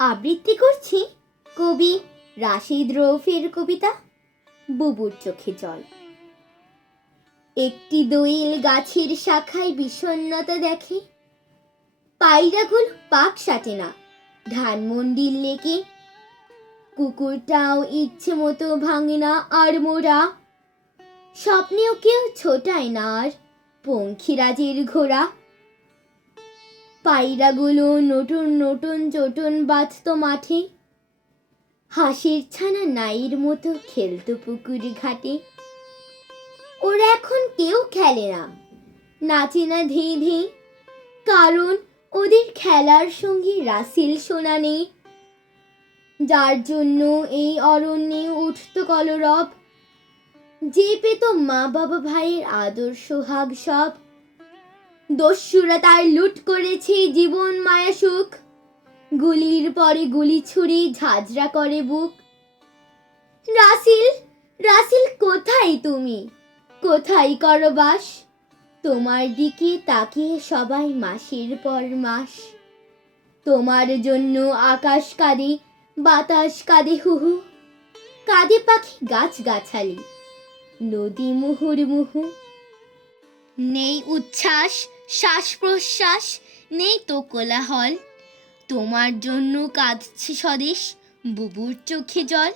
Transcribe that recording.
আবৃত্তি করছি কবি রাশিদ রৌফের কবিতা বুবুর চোখে জল। একটি দোয়েল গাছের শাখায় বিষণ্ণতা দেখে। পায়রাগুলো পাক সাটে না ধানমন্ডির লেকে। কুকুরটাও ইচ্ছে মতো ভাঙে না আর মোরা স্বপ্নেও কেউ ছোটায় না আর পঙ্খিরাজের ঘোড়া। পায়রাগুলো নতুন নতুন চটন বাঁধত মাঠে। হাসির ছানা নাইর মতো খেলতো পুকুর ঘাটে। ওরা এখন কেউ খেলে না। নাচে না ধেই ধেই কারণ ওদের খেলার সঙ্গে রাসেল সোনা নেই। যার জন্য এই অরণ্যে উঠত কলরব। যে পেত মা বাবা ভাইয়ের আদর্শ হাগ সব দস্যুরা তার লুট করেছে, জীবন মায়া সুখ। গুলির পরে গুলি ছুরি ঝাঁঝরা করে বুক। রাসিল রাসিল, কোথায় তুমি? কোথায় করো বাস? তোমার দিকে তাকিয়ে সবাই মাসের পর মাস। তোমার জন্য আকাশ কাঁদে, বাতাস কাঁদে, হুহু। কাঁদে পাখি গাছ গাছালি নদী মুহুর মুহু নেই উচ্ছ্বাস শ্বাস প্রশ্বাস নেই তো কোলাহল? তোমার জন্য কাঁদছে স্বদেশ বুবুর চোখে জল।